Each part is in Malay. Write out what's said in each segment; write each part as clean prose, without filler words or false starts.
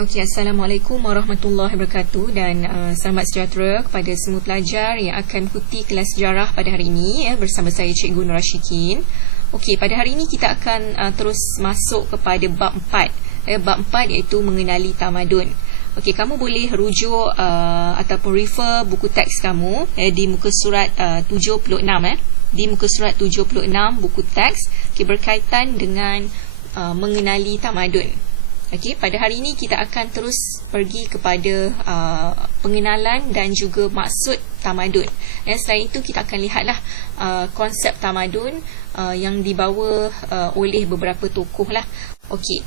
Okey, Assalamualaikum warahmatullahi wabarakatuh dan selamat sejahtera kepada semua pelajar yang akan mengikuti kelas sejarah pada hari ini bersama saya Cikgu Nur Rashikin. Okey, pada hari ini kita akan terus masuk kepada bab 4. Bab 4 iaitu mengenali tamadun. Okey, kamu boleh rujuk ataupun refer buku teks kamu di muka surat 76 di muka surat 76 buku teks berkaitan dengan mengenali tamadun. Okey, pada hari ini kita akan terus pergi kepada pengenalan dan juga maksud tamadun. Selain itu kita akan lihatlah konsep tamadun yang dibawa oleh beberapa tokoh lah. Okey,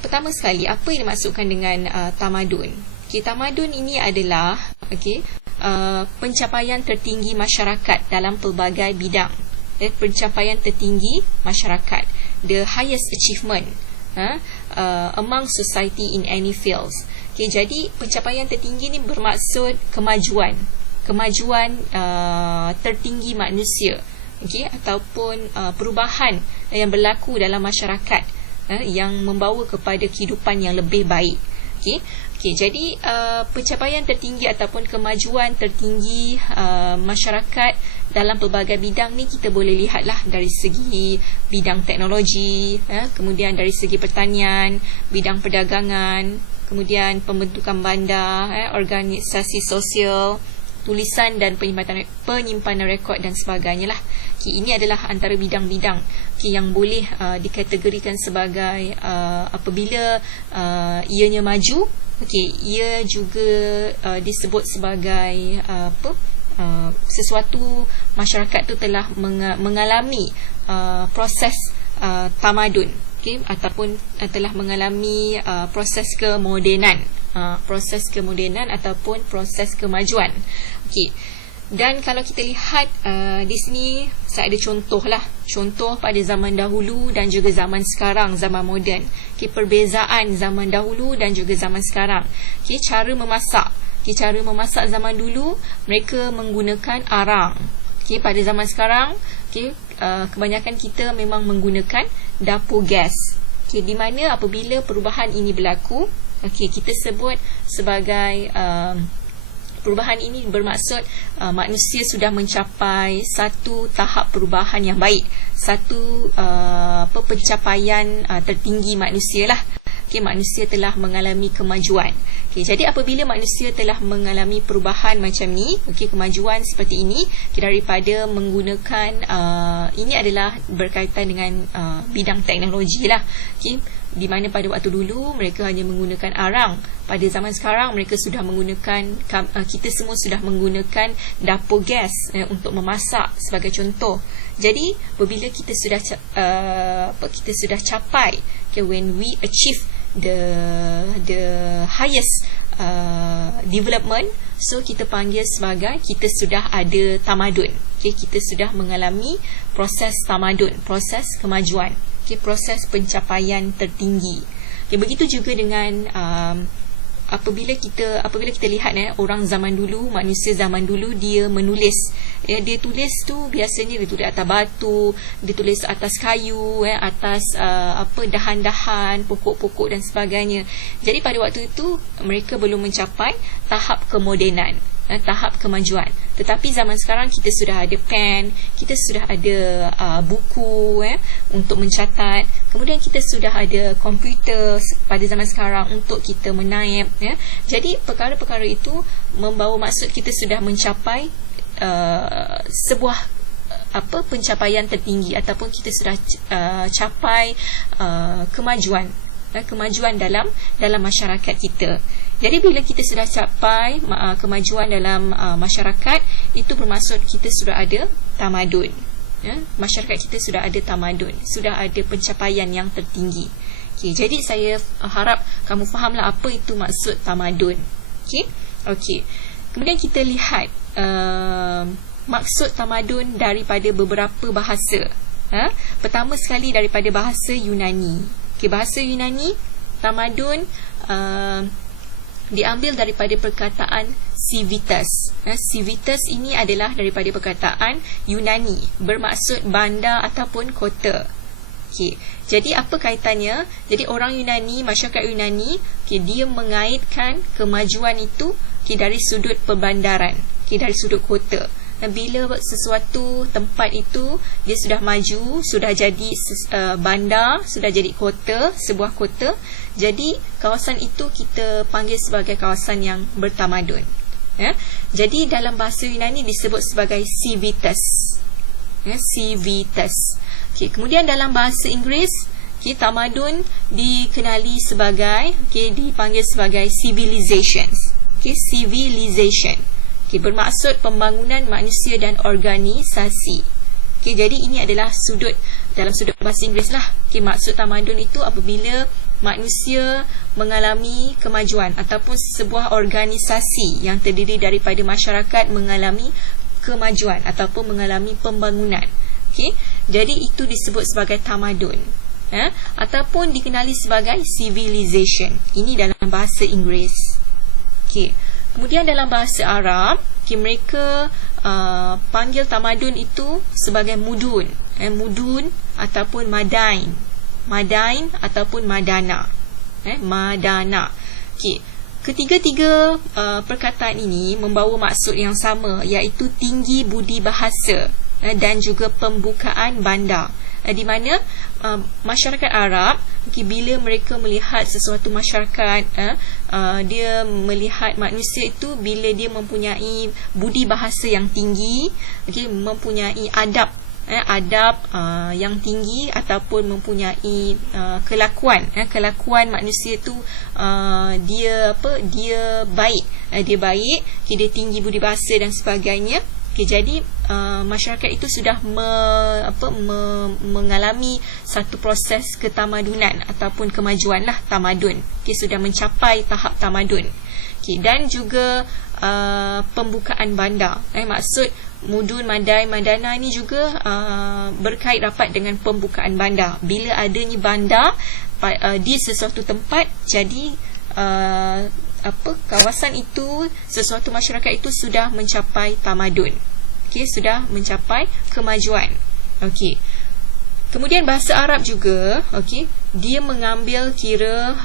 pertama sekali apa yang dimaksudkan dengan tamadun? Okey, tamadun ini adalah pencapaian tertinggi masyarakat dalam pelbagai bidang. Pencapaian tertinggi masyarakat, the highest achievement among society in any fields. Okay, jadi pencapaian tertinggi ni bermaksud kemajuan tertinggi manusia, ataupun perubahan yang berlaku dalam masyarakat yang membawa kepada kehidupan yang lebih baik. Jadi pencapaian tertinggi ataupun kemajuan tertinggi masyarakat dalam pelbagai bidang ni kita boleh lihatlah dari segi bidang teknologi, kemudian dari segi pertanian, bidang perdagangan, kemudian pembentukan bandar, organisasi sosial, tulisan dan penyimpanan rekod dan sebagainya lah. Ini adalah antara bidang-bidang yang boleh dikategorikan sebagai apabila ianya maju, ia juga disebut sebagai sesuatu masyarakat tu telah mengalami proses tamadun, ataupun telah mengalami proses kemodenan, ataupun proses kemajuan. Dan kalau kita lihat di sini saya ada contoh pada zaman dahulu dan juga zaman sekarang, zaman moden. Perbezaan zaman dahulu dan juga zaman sekarang. Cara memasak zaman dulu mereka menggunakan arang. Pada zaman sekarang kebanyakan kita memang menggunakan dapur gas. Di mana apabila perubahan ini berlaku, kita sebut sebagai perubahan ini bermaksud manusia sudah mencapai satu tahap perubahan yang baik, satu pencapaian tertinggi manusia lah. Manusia telah mengalami kemajuan. Jadi apabila manusia telah mengalami perubahan macam ni, kemajuan seperti ini, daripada menggunakan ini adalah berkaitan dengan bidang teknologi lah. Di mana pada waktu dulu mereka hanya menggunakan arang. Pada zaman sekarang mereka sudah menggunakan, kita semua sudah menggunakan dapur gas untuk memasak sebagai contoh. Jadi apabila kita sudah capai, when we achieve the highest development, so kita panggil sebagai kita sudah ada tamadun. Kita sudah mengalami proses tamadun, proses kemajuan, proses pencapaian tertinggi. Begitu juga dengan apabila kita lihat orang zaman dulu, manusia zaman dulu dia menulis. Dia tulis tu biasanya dia tulis atas batu, dia tulis atas kayu, atas dahan-dahan, pokok-pokok dan sebagainya. Jadi pada waktu itu mereka belum mencapai tahap kemodenan, tahap kemajuan. Tetapi zaman sekarang kita sudah ada pen, kita sudah ada buku untuk mencatat. Kemudian kita sudah ada komputer pada zaman sekarang untuk kita menaip. Jadi perkara-perkara itu membawa maksud kita sudah mencapai sebuah pencapaian tertinggi, ataupun kita sudah capai kemajuan dalam masyarakat kita. Jadi bila kita sudah capai kemajuan dalam masyarakat, itu bermaksud kita sudah ada tamadun. Masyarakat kita sudah ada tamadun, sudah ada pencapaian yang tertinggi. Jadi saya harap kamu fahamlah apa itu maksud tamadun. Kemudian kita lihat maksud tamadun daripada beberapa bahasa. Pertama sekali daripada bahasa Yunani. Bahasa Yunani, tamadun diambil daripada perkataan civitas. Civitas ini adalah daripada perkataan Yunani, bermaksud bandar ataupun kota. Okey, jadi apa kaitannya? Jadi orang Yunani, masyarakat Yunani, dia mengaitkan kemajuan itu dari sudut perbandaran, dari sudut kota. Dan bila sesuatu tempat itu dia sudah maju, sudah jadi bandar, sudah jadi kota, sebuah kota, jadi kawasan itu kita panggil sebagai kawasan yang bertamadun. Jadi dalam bahasa Yunani disebut sebagai civitas. Civitas. Kemudian dalam bahasa Inggeris, tamadun dikenali sebagai, dipanggil sebagai civilizations. Civilization. Bermaksud pembangunan manusia dan organisasi. Jadi ini adalah dalam sudut bahasa Inggeris lah. Maksud tamadun itu apabila manusia mengalami kemajuan ataupun sebuah organisasi yang terdiri daripada masyarakat mengalami kemajuan ataupun mengalami pembangunan. Jadi itu disebut sebagai tamadun. Ataupun dikenali sebagai civilization. Ini dalam bahasa Inggeris. Kemudian dalam bahasa Arab, mereka panggil tamadun itu sebagai mudun. Mudun ataupun madain. Madain ataupun madana. Madana. Ketiga-tiga perkataan ini membawa maksud yang sama, iaitu tinggi budi bahasa dan juga pembukaan bandar. Di mana masyarakat Arab, bila mereka melihat sesuatu masyarakat, dia melihat manusia itu bila dia mempunyai budi bahasa yang tinggi, mempunyai adab yang tinggi ataupun mempunyai kelakuan manusia itu dia baik, dia tinggi budi bahasa dan sebagainya. Jadi masyarakat itu sudah mengalami satu proses ketamadunan ataupun kemajuan lah, tamadun. Sudah mencapai tahap tamadun. Dan juga pembukaan bandar. Maksud mudun, madai, madana ini juga berkait rapat dengan pembukaan bandar. Bila adanya bandar di sesuatu tempat, jadi kawasan itu, sesuatu masyarakat itu sudah mencapai tamadun. Sudah mencapai kemajuan. Kemudian bahasa Arab juga, dia mengambil kira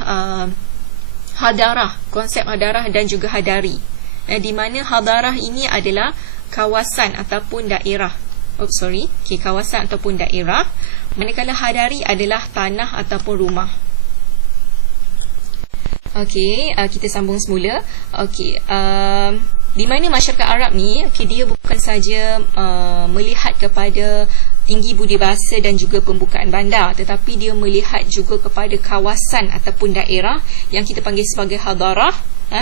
hadarah, konsep hadarah dan juga hadari. Di mana hadarah ini adalah kawasan ataupun daerah. Kawasan ataupun daerah. Manakala hadari adalah tanah ataupun rumah. Kita sambung semula. Di mana masyarakat Arab ni, dia bukan saja melihat kepada tinggi budi bahasa dan juga pembukaan bandar, tetapi dia melihat juga kepada kawasan ataupun daerah yang kita panggil sebagai hadarah,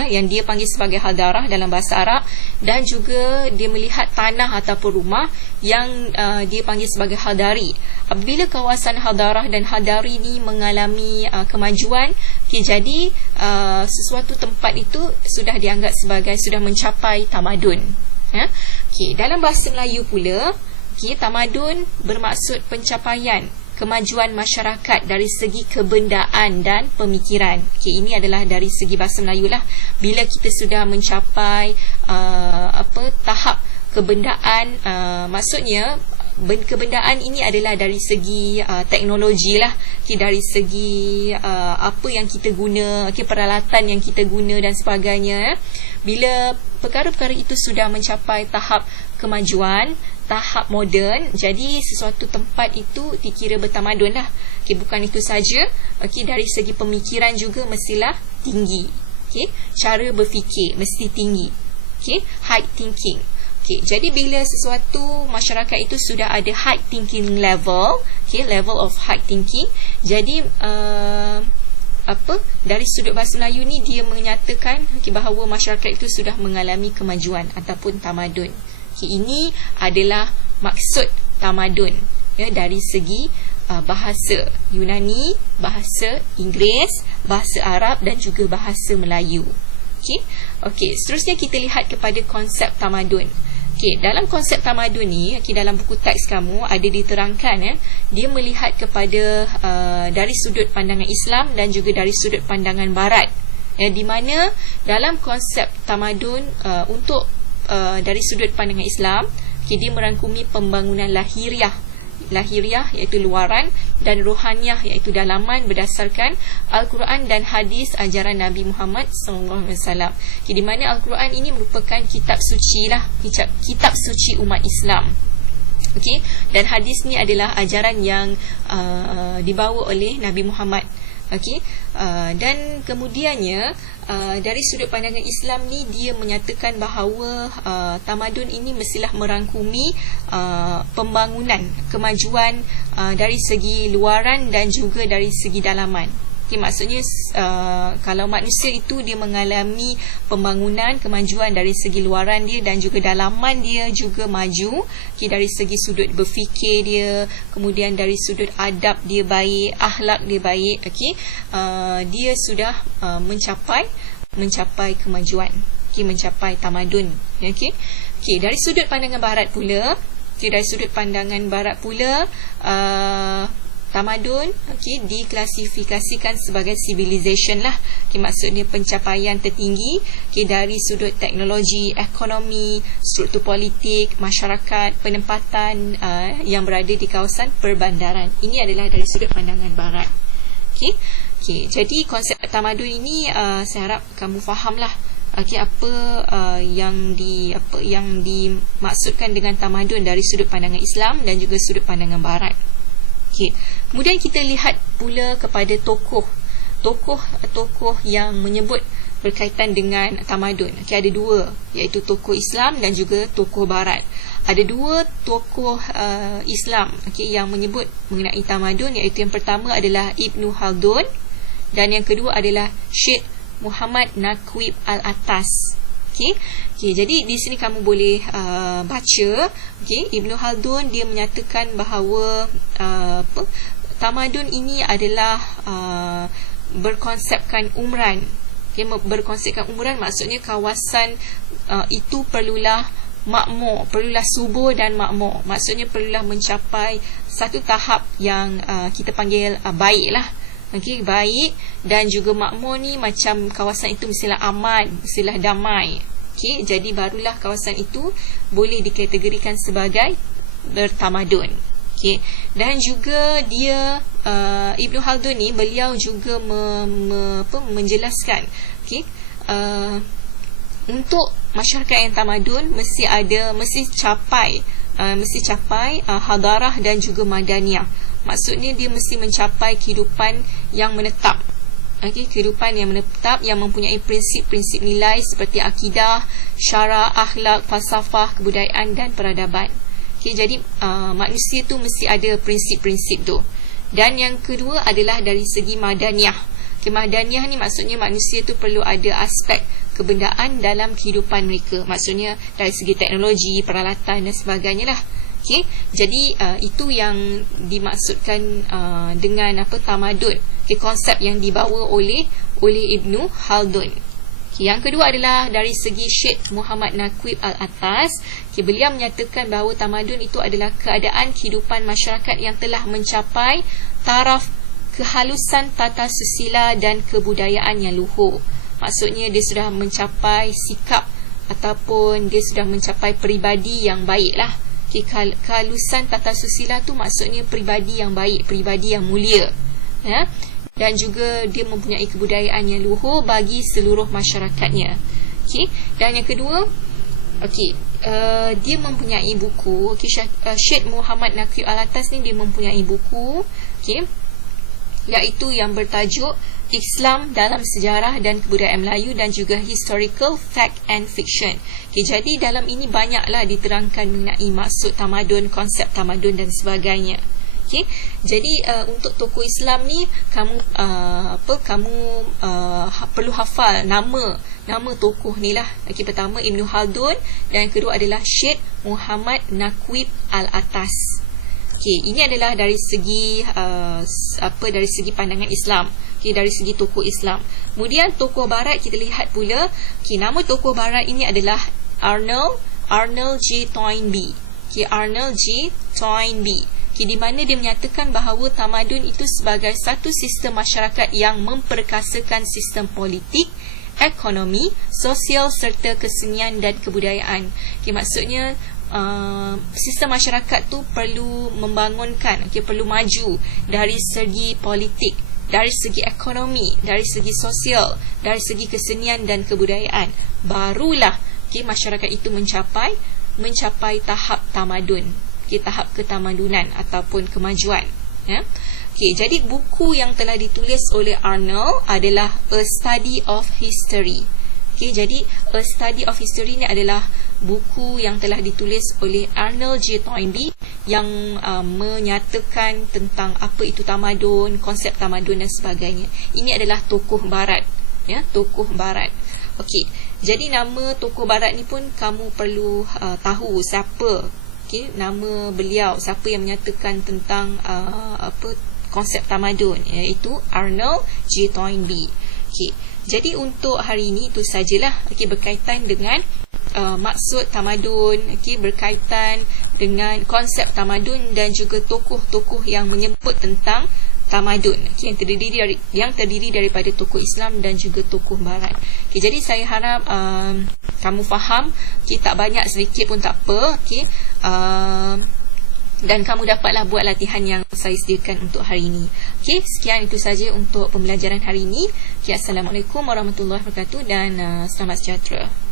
yang dia panggil sebagai hadarah dalam bahasa Arab, dan juga dia melihat tanah ataupun rumah yang dia panggil sebagai hadari. Apabila kawasan hadarah dan hadari ni mengalami kemajuan, jadi sesuatu tempat itu sudah dianggap sebagai sudah mencapai tamadun. Dalam bahasa Melayu pula, tamadun bermaksud pencapaian kemajuan masyarakat dari segi kebendaan dan pemikiran. Ini adalah dari segi bahasa Melayu lah. Bila kita sudah mencapai tahap kebendaan, maksudnya kebendaan ini adalah dari segi teknologi lah, dari segi apa yang kita guna, peralatan yang kita guna dan sebagainya. Bila perkara-perkara itu sudah mencapai tahap kemajuan, tahap moden, jadi sesuatu tempat itu dikira bertamadun lah. Bukan itu saja, dari segi pemikiran juga mestilah tinggi. Cara berfikir mesti tinggi. High thinking. Jadi bila sesuatu masyarakat itu sudah ada high thinking level, level of high thinking, jadi dari sudut bahasa Melayu ni dia menyatakan bahawa masyarakat itu sudah mengalami kemajuan ataupun tamadun. Ini adalah maksud tamadun dari segi bahasa Yunani, bahasa Inggeris, bahasa Arab dan juga bahasa Melayu. Seterusnya kita lihat kepada konsep tamadun. Dalam konsep tamadun ni, dalam buku teks kamu ada diterangkan, dia melihat kepada dari sudut pandangan Islam dan juga dari sudut pandangan Barat. Di mana dalam konsep tamadun dari sudut pandangan Islam, dia merangkumi pembangunan lahiriah lahiriah iaitu luaran, dan rohaniah iaitu dalaman berdasarkan Al-Quran dan hadis ajaran Nabi Muhammad SAW. Di mana Al-Quran ini merupakan kitab suci lah, kitab suci umat Islam. Okey, dan hadis ni adalah ajaran yang dibawa oleh Nabi Muhammad. Okey, dan kemudiannya dari sudut pandangan Islam ni, dia menyatakan bahawa tamadun ini mestilah merangkumi pembangunan, kemajuan dari segi luaran dan juga dari segi dalaman. Okay, maksudnya kalau manusia itu dia mengalami pembangunan, kemajuan dari segi luaran dia dan juga dalaman dia juga maju. Okay, dari segi sudut berfikir dia, kemudian dari sudut adab dia baik, akhlak dia baik. Okay, dia sudah mencapai kemajuan, okay, mencapai tamadun. Okay, dari sudut pandangan barat pula, tamadun diklasifikasikan sebagai civilization lah. Maksudnya pencapaian tertinggi dari sudut teknologi, ekonomi, struktur politik, masyarakat, penempatan yang berada di kawasan perbandaran. Ini adalah dari sudut pandangan barat. Jadi konsep tamadun ini saya harap kamu fahamlah apa yang dimaksudkan dengan tamadun dari sudut pandangan Islam dan juga sudut pandangan barat. Kemudian kita lihat pula kepada tokoh yang menyebut berkaitan dengan tamadun. Ada dua, iaitu tokoh Islam dan juga tokoh barat. Ada dua tokoh Islam yang menyebut mengenai tamadun, iaitu yang pertama adalah Ibnu Khaldun dan yang kedua adalah Syekh Muhammad Naqib Al-Attas. Jadi di sini kamu boleh baca. Ibnu Khaldun dia menyatakan bahawa tamadun ini adalah berkonsepkan umran. Berkonsepkan umran maksudnya kawasan itu perlulah makmur, perlulah subur dan makmur. Maksudnya perlulah mencapai satu tahap yang kita panggil baiklah. Baik dan juga makmur ni macam kawasan itu mestilah aman, mestilah damai. Jadi barulah kawasan itu boleh dikategorikan sebagai bertamadun. Dan juga dia Ibnu Khaldun ni beliau juga menjelaskan untuk masyarakat yang tamadun mesti capai hadarah dan juga madaniyah. Maksudnya dia mesti mencapai kehidupan yang menetap. Kehidupan yang menetap yang mempunyai prinsip-prinsip nilai seperti akidah, syara, akhlak, falsafah, kebudayaan dan peradaban. Jadi manusia tu mesti ada prinsip-prinsip tu. Dan yang kedua adalah dari segi madaniyah. Madaniyah ni maksudnya manusia tu perlu ada aspek kebendaan dalam kehidupan mereka. Maksudnya dari segi teknologi, peralatan dan sebagainya lah. Jadi itu yang dimaksudkan dengan tamadun. Konsep yang dibawa oleh Ibnu Khaldun. Yang kedua adalah dari segi Syekh Muhammad Naqib Al-Attas. Beliau menyatakan bahawa tamadun itu adalah keadaan kehidupan masyarakat yang telah mencapai taraf kehalusan tata susila dan kebudayaan yang luhur. Maksudnya dia sudah mencapai sikap ataupun dia sudah mencapai peribadi yang baiklah. Kehalusan tata susila tu maksudnya peribadi yang baik, peribadi yang mulia. Dan juga dia mempunyai kebudayaan yang luhur bagi seluruh masyarakatnya. Dan yang kedua, dia mempunyai buku. Syekh Muhammad Naqib Al-Attas ni dia mempunyai buku, iaitu yang bertajuk Islam dalam Sejarah dan Kebudayaan Melayu dan juga Historical Fact and Fiction. Jadi dalam ini banyaklah diterangkan mengenai maksud tamadun, konsep tamadun dan sebagainya. Jadi untuk tokoh Islam ni kamu perlu hafal nama tokoh ni lah. Pertama Ibnu Khaldun dan yang kedua adalah Syekh Muhammad Naqib Al-Attas. Ini adalah dari segi dari segi pandangan Islam. Dari segi tokoh Islam. Kemudian tokoh barat kita lihat pula. Nama tokoh barat ini adalah Arnold J. Toynbee. Arnold J. Toynbee. Di mana dia menyatakan bahawa tamadun itu sebagai satu sistem masyarakat yang memperkasakan sistem politik, ekonomi, sosial serta kesenian dan kebudayaan. Maksudnya sistem masyarakat tu perlu membangunkan, perlu maju dari segi politik, dari segi ekonomi, dari segi sosial, dari segi kesenian dan kebudayaan. Barulah masyarakat itu mencapai tahap tamadun, tahap ketamadunan ataupun kemajuan. Ya. Jadi buku yang telah ditulis oleh Arnold adalah A Study of History. Jadi A Study of History ni adalah buku yang telah ditulis oleh Arnold J. Toynbee yang menyatakan tentang apa itu tamadun, konsep tamadun dan sebagainya. Ini adalah tokoh barat, ya, tokoh barat. Okey, jadi nama tokoh barat ni pun kamu perlu tahu siapa, nama beliau, siapa yang menyatakan tentang konsep tamadun, iaitu Arnold J. Toynbee. Okey, jadi untuk hari ini itu sajalah berkaitan dengan maksud tamadun, berkaitan dengan konsep tamadun dan juga tokoh-tokoh yang menyebut tentang tamadun, yang terdiri daripada tokoh Islam dan juga tokoh barat. Jadi saya harap kamu faham, tak banyak sedikit pun tak apa, dan kamu dapatlah buat latihan yang saya sediakan untuk hari ini. Sekian itu saja untuk pembelajaran hari ini. Assalamualaikum warahmatullahi wabarakatuh dan selamat sejahtera.